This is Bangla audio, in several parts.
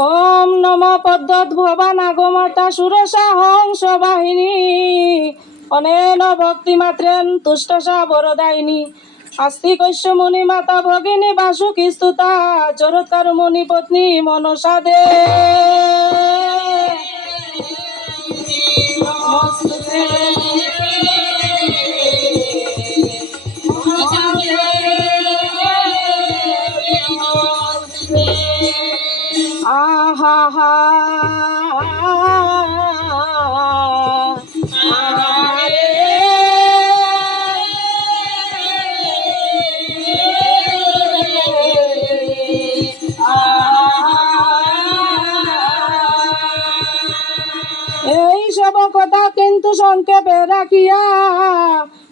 ওম নম পদ্মদ্ভবা নাগমাতা সুরসা হংস বাহিনী অনেন ভক্তিমাত্রেন তুষ্টসা বরদায়িনী আস্তি কৈশ্য মুনি মাতা ভগিনী বাসুকি স্তুতা চরৎকার মুনি পত্নী মনসা দে নমস্তুতে। আহা হা এই সব কথা কিন্তু সংক্ষেপে রাখিয়া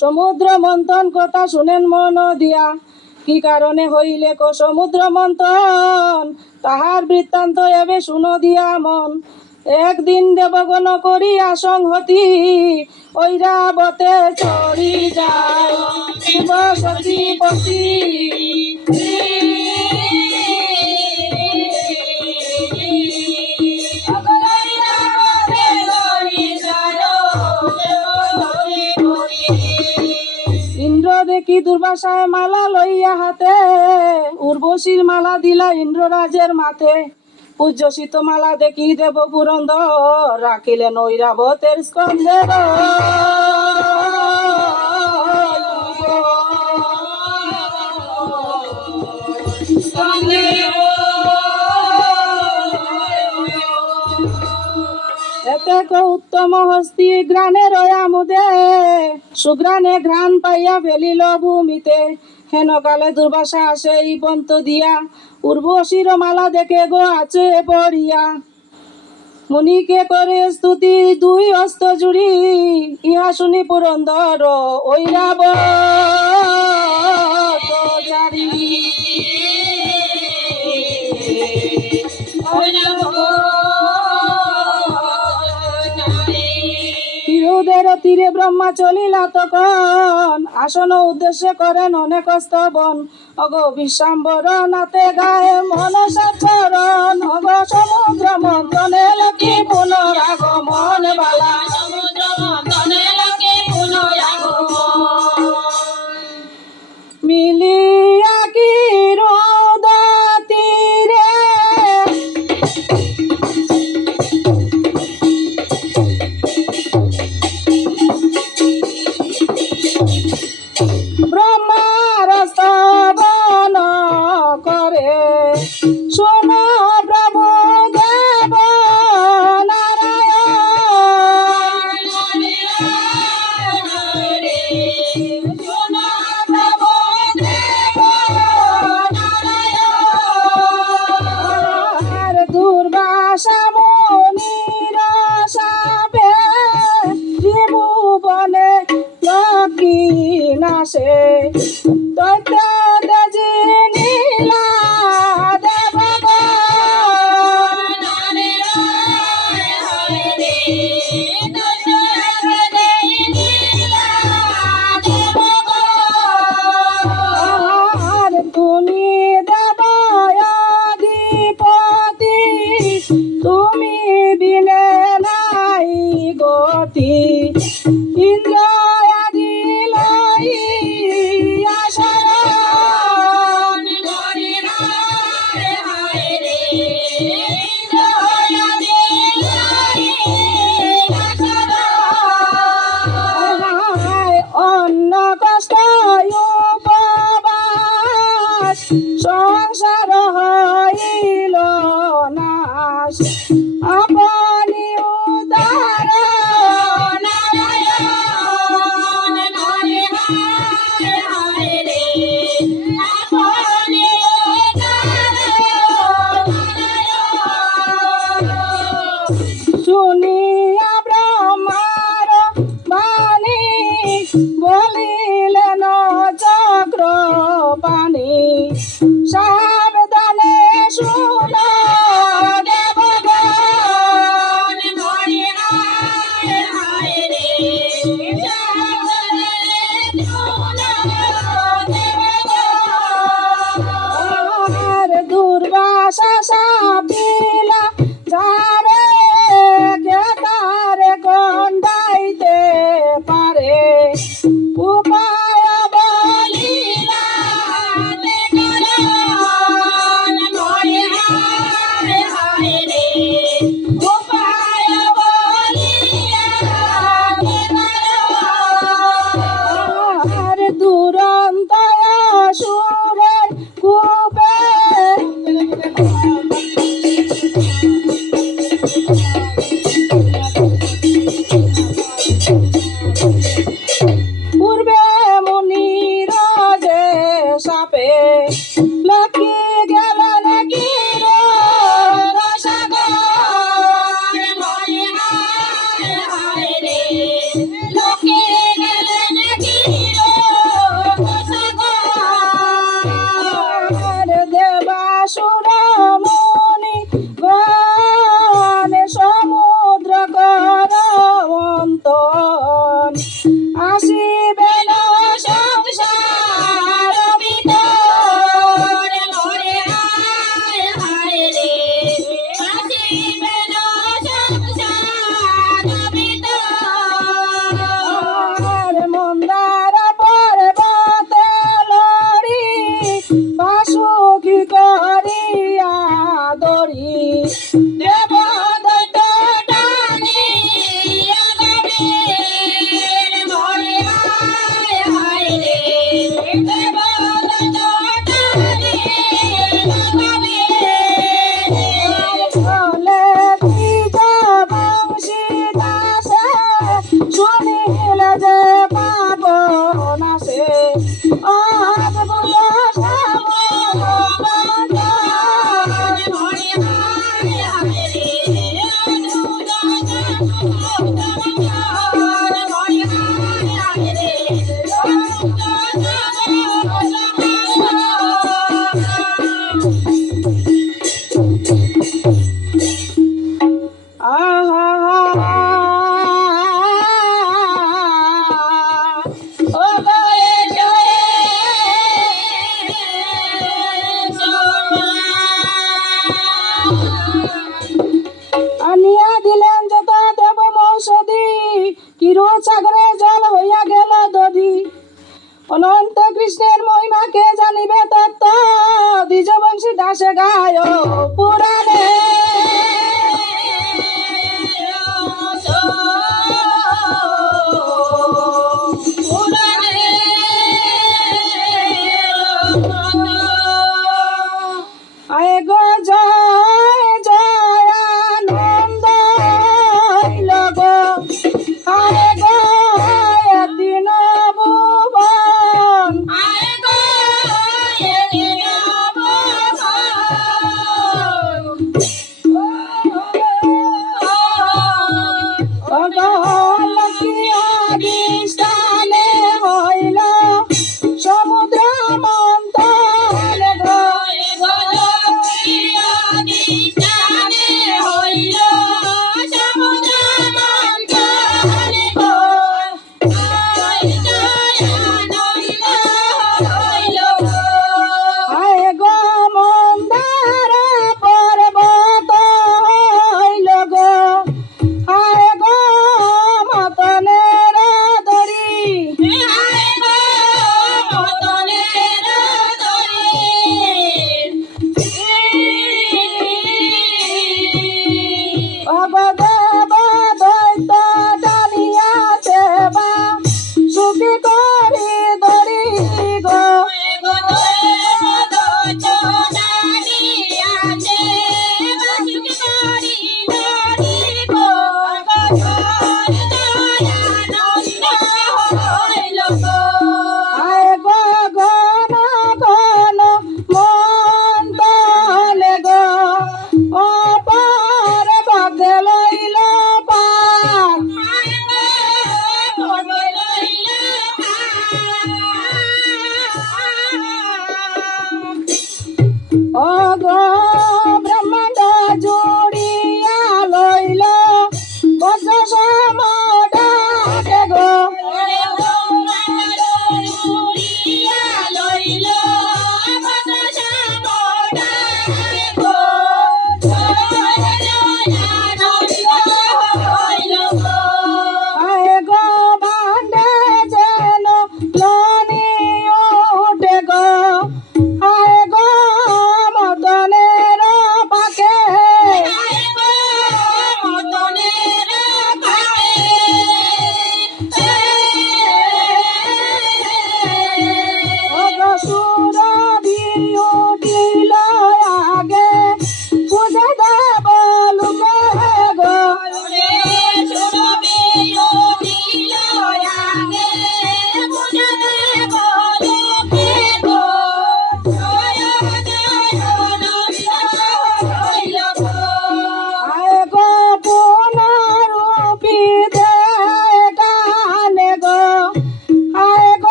সমুদ্র মন্থন কথা শুনেন মন দিয়া। কি কারণে হইলে কো সমুদ্র মন্থন তাহার বৃত্তান্ত এবে শুনো দিয়া মন। একদিন দেবগণ করিয়া সংহতি ঐরাবতে চড়ি যায় শিব সচিপতি। ইন্দ্র দেখি দুর্বাসায় মালা লইয়া হাতে উর্বশীর মালা দিলা ইন্দ্ররাজের মাথে। পূজ্য শীতমালা দেখি দেব পুরন্দর রাখিলেন ঐরাবতের স্কন্ধের। এতে উত্তম হস্তি গ্রাণের আমুদে সুগ্রাণে ঘ্রাণ পাইয়া ফেলিল ভূমিতে। হেন কালে দুর্বাসা আসে এই পন্ত দিয়া উর্বশীর মালা দেখে গো আছে পড়িয়া। মুনিকে করে স্তুতি দুই হস্ত জুড়ি ইহা শুনি পুরন্দর ঐরাবত জারি। তিরুদের তীরে ব্রহ্মা চলিলা তখন আসন উদ্দেশ্যে করেন অনেক স্তবন। অগ বিশ্বাম্বর নাতে গায়ে মনসা চরণ অগ সমুদ্র মন্থনে লক্ষ্মী পুনরাগমন বালা সমুদ্র মন্থনে লক্ষ্মী পুনরাগমন মিলিয়া কি রোদ তীরে ব্রহ্মার স্তবন করে শোনো প্রভু দেব নারায়ণ। দুর্বাসা মুনির শাপে ত্রিভুবনে লক্ষ্মী নাশে দৈত্য তেজি নীলা তুমি দেবাধিপতি তুমি বিনে নাই গতি। ইন্দ্র আদি লইয়া শরণ অন্ন কষ্ট উপবাস সংসার হইল নাশ আপনি উদার শুনিয়া ব্রহ্মার বাণী বলিলেন চক্র পানি সাবধানে শুন দেবগণ দুর্বাসা সাপিলা দিয়া দড়ি দেব দৈত টানিয়া গাভীর মরে হায় হায় রে দেব দৈত টানিয়া গাভীর বলে দ্বিজ বংশী দাসে শুনিল যে পাবন আসে অদ্ভুত আনিয়া দিলেন যত দেব মৌষধি কিরু সাগরে জল হইয়া গেল দধি অনন্ত কৃষ্ণের মহিমাকে জানিবে তত্ত্ব দ্বিজবংশী দাসে গায় পুরাণে আয় গো জয় জয় আনন্দ হইল গো আয় গো দিন ভুবন আয় গো দিন ভুবন স্থানে হইল সমুদ্র মন্থন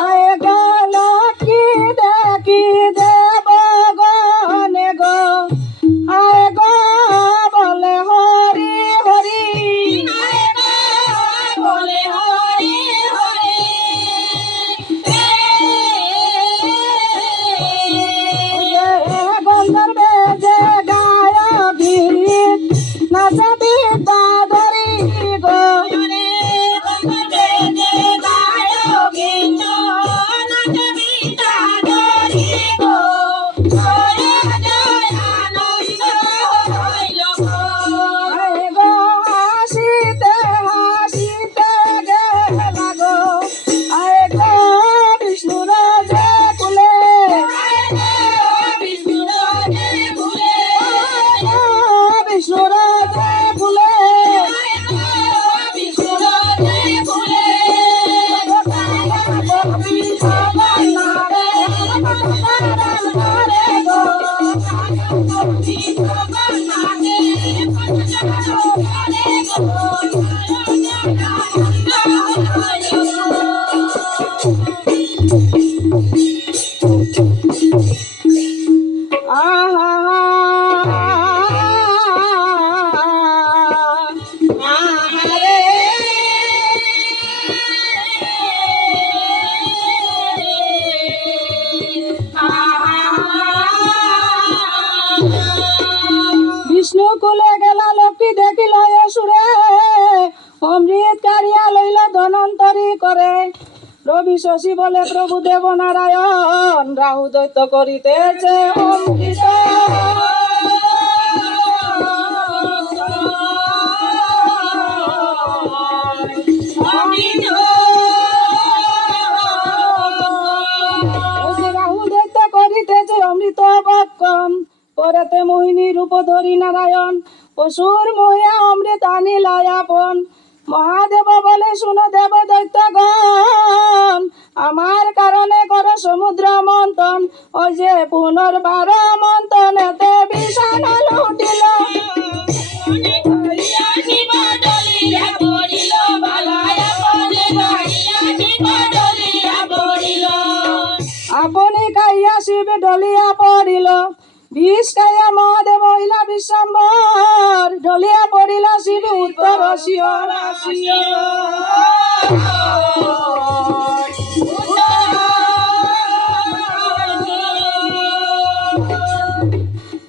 আয় গো লক্ষ্মী দেখি দেব গনে গো আয় গো বলে হরি হরি বলে হরি হরি গন্ধর্বে যে গায় গীত নাচ বিদ্যা ধরি গো আয় গো হাসিতে হাসিতে গেলা গো আয় গো বিষ্ণুর যে কুলে বিষ্ণুর যে কুলে বিষ্ণু কুলে গেলা লক্ষ্মী দেখিল অসুরে অমৃত কারিয়া লইল ধনন্তরী করে রবি শশী বলে প্রভু দেব নারায়ণ রাহু দৈত্য করিতেছে অমৃত রাহু দৈত্য করিতেছে অমৃত বক্ষণ পরেতে মোহিনী রূপ ধরি নারায়ণ পশুর মোহিয়া অমৃত আনিলায় আপন মহাদেব বলে শুনো দেব দৈত্যগণ আমার কারণে কর সমুদ্র মন্থন ওই যে পুনর্বার মন্থনেতে বিষাণ লুটিল আপনি কাইয়া শিব ডলিয়া পড়িল বিষ খাইয়া মহাদেব হইলা বিশ্বম্বর ঢলিয়া পড়িলা শিব উত্তর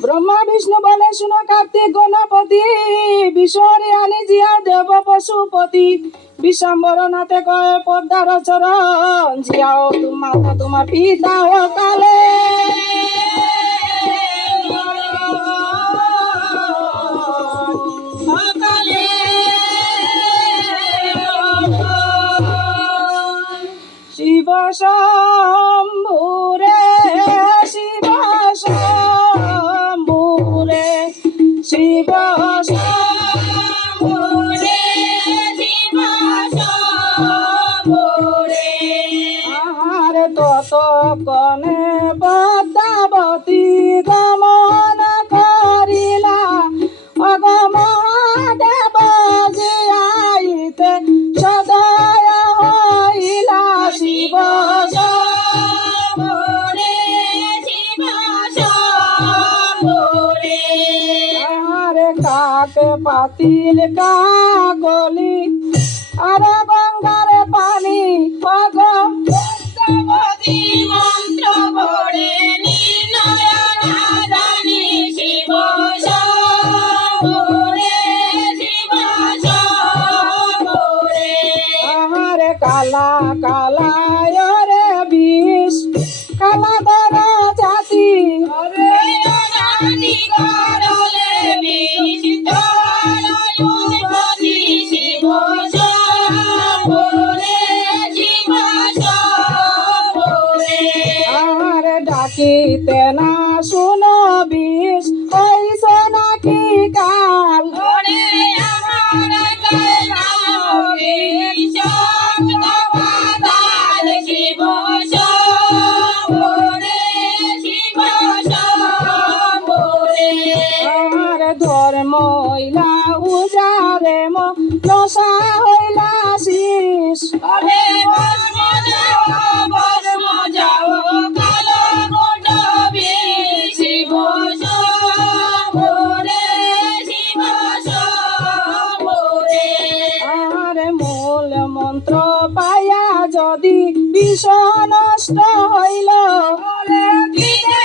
ব্রহ্মা বিষ্ণু বলে শুনো কার্তিক গণপতি বিশ্বরে আনি জিয়া দেব পশুপতি বিশ্বম্বর নাতে কয় পদ্মার চরণ জিয়াও তোমার পিতা ও কালে শিব শম্ভুরে শিব শম্ভুরে শিব শম্ভুরে শিব শম্ভুরে আহার তত কনে পদ্মাবতী গমন করিলা অগমহাদেব জিয়াইতে সদয় হইলা শিব শম্ভুরে শিব শম্ভুরে আরে কাকে পাতিল কাগলি আর গঙ্গার পানি ভগবতী মন্ত্র পড়ে নির্ণয়নাদানি শিব শম্ভুরে শিব শম্ভুরে আহারে কালা কালা রে বিষ কালা দর জাতি রে রানী করলে বিষ তোর শিব শম্ভুরে শিব হইলা উজারে নশা হইলা শীষ আরে ভস্ম যাও কালো কোট বিষ শিব শম্ভুরে শিব শম্ভুরে আরে মূল মন্ত্র পাইয়া যদি বিষ নষ্ট হইল ওরে দিতে